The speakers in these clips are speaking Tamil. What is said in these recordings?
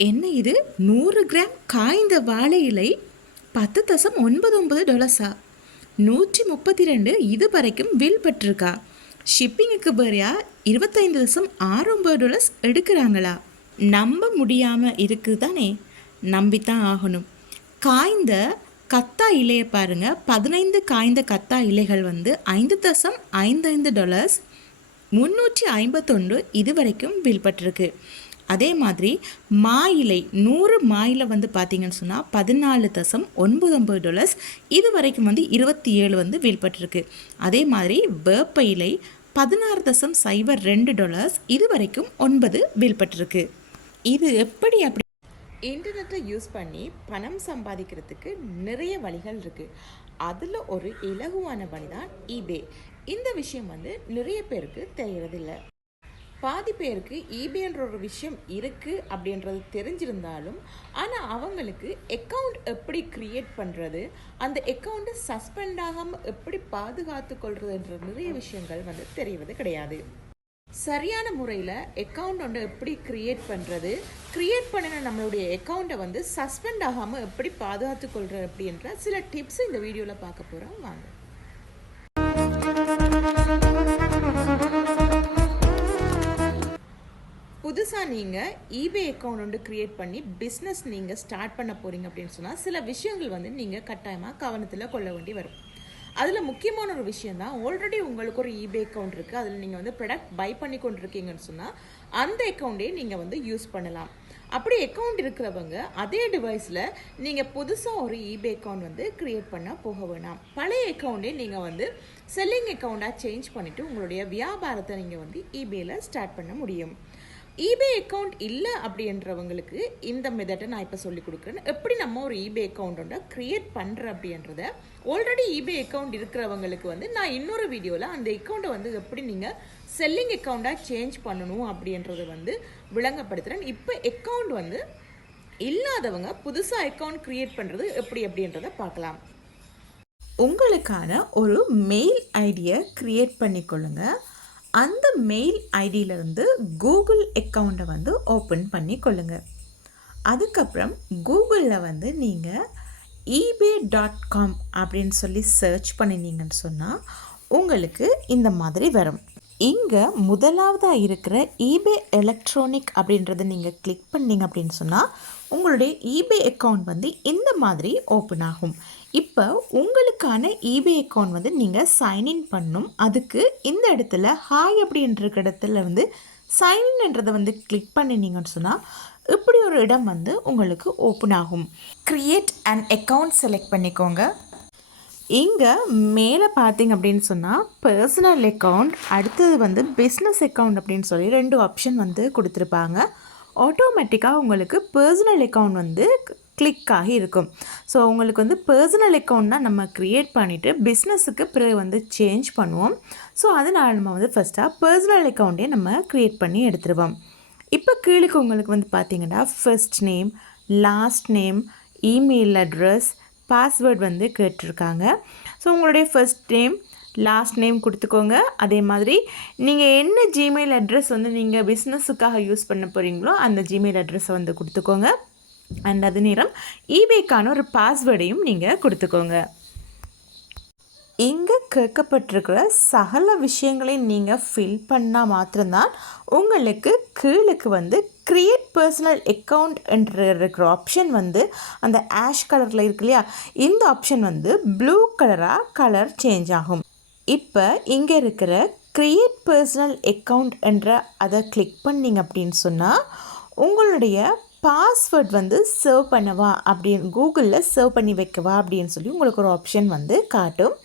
என்ன இது 100 கிராம் காய்ந்த வாழை இலை $10.99 132 இது வரைக்கும் பில் பட்டிருக்கா. ஷிப்பிங்குக்கு வேறையா $25.69 எடுக்கிறாங்களா? நம்ப முடியாமல் இருக்குது தானே, நம்பித்தான் ஆகணும். காய்ந்த கத்தா இலையை பாருங்கள், 15 காய்ந்த கத்தா இலைகள் $5.55 351 இது வரைக்கும் பில் பட்டிருக்கு. அதே மாதிரி மாயிலை 100 மாயிலை பார்த்தீங்கன்னு சொன்னால் $14.99 இது வரைக்கும் 27 வீழ்பட்டிருக்கு. அதே மாதிரி வேப்ப இலை $16.02 இது வரைக்கும் 9 வீழ்பட்டிருக்கு. இது எப்படி அப்படி இன்டர்நெட்டை யூஸ் பண்ணி பணம் சம்பாதிக்கிறதுக்கு நிறைய வழிகள் இருக்குது. அதில் ஒரு இலகுவான வழி தான் ஈபே. இந்த விஷயம் நிறைய பேருக்கு தெரியறதில்லை. பாதி பேருக்கு ஈபேன்ற ஒரு விஷயம் இருக்குது அப்படின்றது தெரிஞ்சிருந்தாலும், ஆனால் அவங்களுக்கு அக்கௌண்ட் எப்படி க்ரியேட் பண்ணுறது, அந்த அக்கௌண்ட்டை சஸ்பெண்ட் ஆகாமல் எப்படி பாதுகாத்து கொள்றதுன்ற நிறைய விஷயங்கள் தெரிவது கிடையாது. சரியான முறையில் அக்கௌண்ட் எப்படி க்ரியேட் பண்ணுறது, க்ரியேட் பண்ணின நம்மளுடைய அக்கௌண்ட்டை சஸ்பெண்ட் ஆகாமல் எப்படி பாதுகாத்து கொள்கிறது அப்படின்ற சில டிப்ஸ் இந்த வீடியோவில் பார்க்க போகிறோம். வாங்க. புதுசாக நீங்கள் ஈபே அக்கௌண்ட் க்ரியேட் பண்ணி பிஸ்னஸ் நீங்கள் ஸ்டார்ட் பண்ண போகிறீங்க அப்படின்னு சொன்னால் சில விஷயங்கள் நீங்கள் கட்டாயமாக கவனத்தில் கொள்ள வேண்டி வரும். அதில் முக்கியமான ஒரு விஷயம் தான், ஆல்ரெடி உங்களுக்கு ஒரு ஈபே அக்கௌண்ட் இருக்குது, அதில் நீங்கள் ப்ராடக்ட் பை பண்ணி கொண்டிருக்கீங்கன்னு சொன்னால் அந்த அக்கௌண்ட்டே நீங்கள் யூஸ் பண்ணலாம். அப்படி அக்கௌண்ட் இருக்கிறவங்க அதே டிவைஸில் நீங்கள் புதுசாக ஒரு ஈபே அக்கௌண்ட் க்ரியேட் பண்ண போக வேணாம். பழைய அக்கௌண்ட்டே நீங்கள் செல்லிங் அக்கௌண்ட்டாக சேஞ்ச் பண்ணிவிட்டு உங்களுடைய வியாபாரத்தை நீங்கள் ஈபேயில் ஸ்டார்ட் பண்ண முடியும். ஈபே அக்கௌண்ட் இல்லை அப்படின்றவங்களுக்கு இந்த மெத்தடை நான் இப்போ சொல்லிக் கொடுக்குறேன். எப்படி நம்ம ஒரு ஈபே அக்கௌண்ட்டை க்ரியேட் பண்ணுற அப்படின்றத ஆல்ரெடி ஈபே அக்கௌண்ட் இருக்கிறவங்களுக்கு நான் இன்னொரு வீடியோவில் அந்த அக்கௌண்ட்டை எப்படி நீங்கள் செல்லிங் அக்கௌண்ட்டாக சேஞ்ச் பண்ணணும் அப்படின்றத விளங்கப்படுத்துகிறேன். இப்போ அக்கௌண்ட் இல்லாதவங்க புதுசாக அக்கௌண்ட் க்ரியேட் பண்ணுறது எப்படி அப்படின்றத பார்க்கலாம். உங்களுக்கான ஒரு மெயில் ஐடியை க்ரியேட் பண்ணிக்கொள்ளுங்கள். அந்த மெயில் ஐடியிலேருந்து கூகுள் அக்கௌண்ட்டை ஓப்பன் பண்ணி கொள்ளுங்கள். அதுக்கப்புறம் கூகுளில் நீங்கள் ebay.com அப்படின்னு சொல்லி சர்ச் பண்ணினீங்கன்னு சொன்னால் உங்களுக்கு இந்த மாதிரி வரும். இங்கே முதலாவதாக இருக்கிற ஈபே எலக்ட்ரானிக் அப்படின்றத நீங்கள் கிளிக் பண்ணிங்க அப்படின்னு சொன்னால் உங்களுடைய ஈபே அக்கௌண்ட் இந்த மாதிரி ஓப்பன் ஆகும். இப்போ உங்களுக்கான ஈபே அக்கௌண்ட் நீங்கள் சைன்இன் பண்ணணும். அதுக்கு இந்த இடத்துல ஹாய் அப்படின்ற இடத்துல சைன்இன்ன்றதை கிளிக் பண்ணினீங்கன்னு சொன்னால் இப்படி ஒரு இடம் உங்களுக்கு ஓப்பன் ஆகும். கிரியேட் அண்ட் அக்கௌண்ட் செலக்ட் பண்ணிக்கோங்க. இங்கே மேலே பார்த்தீங்க அப்படின்னு சொன்னால் பர்சனல் அக்கௌண்ட், அடுத்தது பிஸ்னஸ் அக்கௌண்ட் அப்படின்னு சொல்லி 2 ஆப்ஷன் கொடுத்துருப்பாங்க. ஆட்டோமேட்டிக்காக உங்களுக்கு பர்சனல் அக்கௌண்ட் கிளிக் ஆகி இருக்கும். ஸோ உங்களுக்கு பர்சனல் அக்கௌண்ட்னா நம்ம க்ரியேட் பண்ணிவிட்டு பிஸ்னஸுக்கு பிறகு சேஞ்ச் பண்ணுவோம். ஸோ அதனால் நம்ம ஃபஸ்ட்டாக பர்சனல் அக்கௌண்ட்டே நம்ம க்ரியேட் பண்ணி எடுத்துருவோம். இப்போ கீழுக்கு உங்களுக்கு பார்த்தீங்கன்னா first name, last name, email address, password கேட்டிருக்காங்க. ஸோ உங்களுடைய ஃபர்ஸ்ட் நேம், லாஸ்ட் நேம் கொடுத்துக்கோங்க. அதே மாதிரி நீங்கள் என்ன ஜிமெயில் அட்ரஸ் நீங்கள் பிஸ்னஸுக்காக யூஸ் பண்ண போகிறீங்களோ அந்த ஜிமெயில் அட்ரஸை கொடுத்துக்கோங்க. அண்ட் அது நேரம் ஈபேக்கான ஒரு பாஸ்வேர்டையும் நீங்கள் கொடுத்துக்கோங்க. இங்கே கேட்கப்பட்டிருக்கிற சகல விஷயங்களையும் நீங்கள் ஃபில் பண்ணால் மாத்திரம்தான் உங்களுக்கு கீழுக்கு க்ரியேட் பர்சனல் அக்கௌண்ட் என்ற இருக்கிற ஆப்ஷன் அந்த ஆஷ் கலரில் இருக்கு இல்லையா, இந்த ஆப்ஷன் ப்ளூ கலராக கலர் சேஞ்ச் ஆகும். இப்போ இங்கே இருக்கிற க்ரியேட் பர்சனல் அக்கௌண்ட் என்ற அதை கிளிக் பண்ணிங்க அப்படின்னு சொன்னால் உங்களுடைய பாஸ்வேர்ட் சர்வ் பண்ணவா அப்படின்னு கூகுளில் சர்வ் பண்ணி வைக்கவா அப்படின்னு சொல்லி உங்களுக்கு ஒரு ஆப்ஷன் காட்டும்.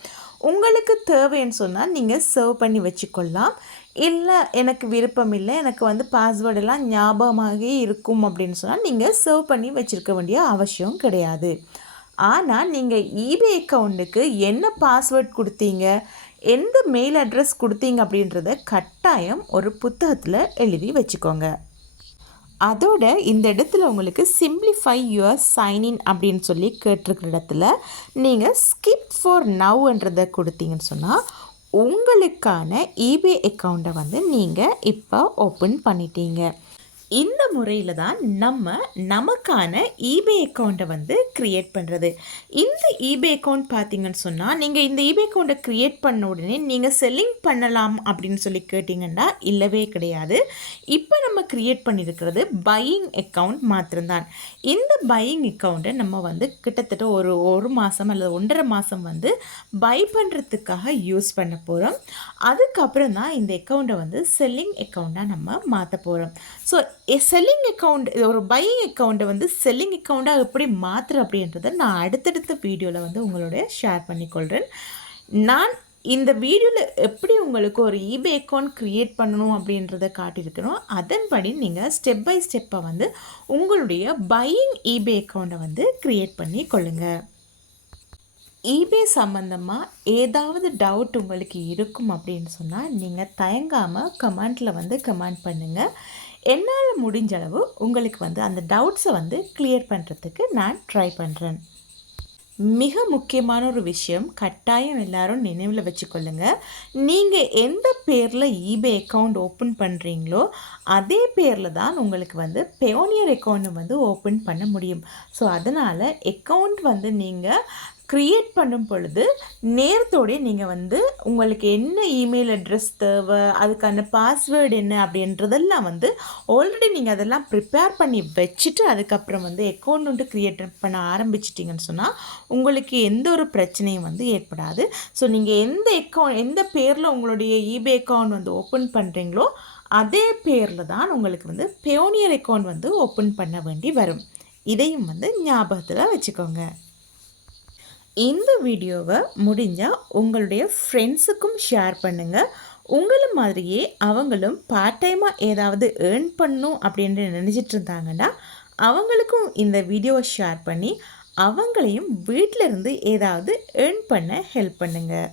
உங்களுக்கு தேவைன்னு சொன்னால் நீங்கள் சர்வ் பண்ணி வச்சுக்கொள்ளலாம். இல்லை எனக்கு விருப்பம் இல்லை, எனக்கு பாஸ்வேர்டெல்லாம் ஞாபகமாகவே இருக்கும் அப்படின்னு சொன்னால் நீங்கள் சர்வ் பண்ணி வச்சுருக்க வேண்டிய அவசியம் கிடையாது. ஆனால் நீங்கள் ஈபே அக்கௌண்ட்டுக்கு என்ன பாஸ்வேர்ட் கொடுத்தீங்க, எந்த மெயில் அட்ரஸ் கொடுத்தீங்க அப்படின்றத கட்டாயம் ஒரு புத்தகத்தில் எழுதி வச்சுக்கோங்க. அதோட இந்த இடத்துல உங்களுக்கு சிம்பிளிஃபை யுவர் சைன்இன் அப்படின்னு சொல்லி கேட்டிருக்கிற இடத்துல நீங்கள் ஸ்கிப் ஃபார் நவ்ன்றதை கொடுத்தீங்கன்னு சொன்னால் உங்களுக்கான ஈபே அக்கௌண்ட்டை நீங்கள் இப்போ ஓப்பன் பண்ணிட்டீங்க. இந்த முறையில் தான் நமக்கான eBay அக்கௌண்ட்டை வந்து க்ரியேட் பண்ணுறது. இந்த eBay அக்கௌண்ட் பார்த்தீங்கன்னு சொன்னால், நீங்கள் இந்த eBay அக்கௌண்ட்டை க்ரியேட் பண்ண உடனே நீங்கள் செல்லிங் பண்ணலாம் அப்படின்னு சொல்லி கேட்டிங்கன்னா இல்லவே கிடையாது. இப்போ நம்ம க்ரியேட் பண்ணியிருக்கிறது பையிங் அக்கௌண்ட் மாத்திரம்தான். இந்த பையிங் அக்கௌண்ட்டை நம்ம வந்து கிட்டத்தட்ட ஒரு மாதம் அல்லது 1.5 மாதம் வந்து பை பண்ணுறதுக்காக யூஸ் பண்ண போகிறோம். அதுக்கப்புறம் தான் இந்த அக்கௌண்ட்டை வந்து செல்லிங் அக்கௌண்ட்டாக நம்ம மாற்ற போகிறோம். ஸோ செல்லிங் அக்கௌண்ட், ஒரு பையிங் அக்கௌண்ட்டை வந்து செல்லிங் அக்கௌண்ட்டாக எப்படி மாற்றுற அப்படின்றத நான் அடுத்தடுத்த வீடியோவில் வந்து உங்களோட ஷேர் பண்ணிக்கொள்கிறேன். நான் இந்த வீடியோவில் எப்படி உங்களுக்கு ஒரு eBay அக்கௌண்ட் க்ரியேட் பண்ணணும் அப்படின்றத காட்டியிருக்கிறோம். அதன்படி நீங்கள் ஸ்டெப் பை ஸ்டெப்பாக வந்து உங்களுடைய பையிங் eBay அக்கௌண்ட்டை வந்து க்ரியேட் பண்ணி கொள்ளுங்கள். eBay சம்மந்தமாக ஏதாவது டவுட் உங்களுக்கு இருக்கும் அப்படின்னு சொன்னால் நீங்கள் தயங்காமல் கமெண்ட்டில் வந்து கமெண்ட் பண்ணுங்கள். என்னால் முடிஞ்ச அளவு உங்களுக்கு வந்து அந்த டவுட்ஸை வந்து கிளியர் பண்ணுறதுக்கு நான் ட்ரை பண்ணுறேன். மிக முக்கியமான ஒரு விஷயம் கட்டாயம் எல்லாரும் நினைவில் வச்சுக்கொள்ளுங்க. நீங்கள் எந்த பேரில் eBay அக்கௌண்ட் ஓப்பன் பண்ணுறீங்களோ அதே பேரில் தான் உங்களுக்கு வந்து பெயோனியர் அக்கௌண்ட் வந்து ஓப்பன் பண்ண முடியும். ஸோ அதனால் அக்கௌண்ட் வந்து நீங்கள் க்ரியேட் பண்ணும் பொழுது நேரத்தோடய நீங்கள் வந்து உங்களுக்கு என்ன இமெயில் அட்ரஸ் தேவை, அதுக்கான பாஸ்வேர்டு என்ன அப்படின்றதெல்லாம் வந்து ஆல்ரெடி நீங்கள் அதெல்லாம் ப்ரிப்பேர் பண்ணி வச்சுட்டு அதுக்கப்புறம் வந்து அக்கௌண்ட் வந்து க்ரியேட் பண்ண ஆரம்பிச்சிட்டிங்கன்னு சொன்னால் உங்களுக்கு எந்த ஒரு பிரச்சனையும் வந்து ஏற்படாது. ஸோ நீங்கள் எந்த பேரில் உங்களுடைய eBay அக்கௌண்ட் வந்து ஓப்பன் பண்ணுறீங்களோ அதே பேரில் தான் உங்களுக்கு வந்து பெயோனியர் அக்கௌண்ட் வந்து ஓப்பன் பண்ண வேண்டி வரும். இதையும் வந்து ஞாபகத்தில் வச்சுக்கோங்க. இந்த வீடியோவை முடிஞ்சால் உங்களுடைய ஃப்ரெண்ட்ஸுக்கும் ஷேர் பண்ணுங்கள். உங்களை மாதிரியே அவங்களும் பார்ட் டைமாக ஏதாவது ஏர்ன் பண்ணணும் அப்படின்னு நினச்சிட்டு இருந்தாங்கன்னா அவங்களுக்கும் இந்த வீடியோவை ஷேர் பண்ணி அவங்களையும் வீட்டில் இருந்து ஏதாவது ஏர்ன் பண்ண ஹெல்ப் பண்ணுங்கள்.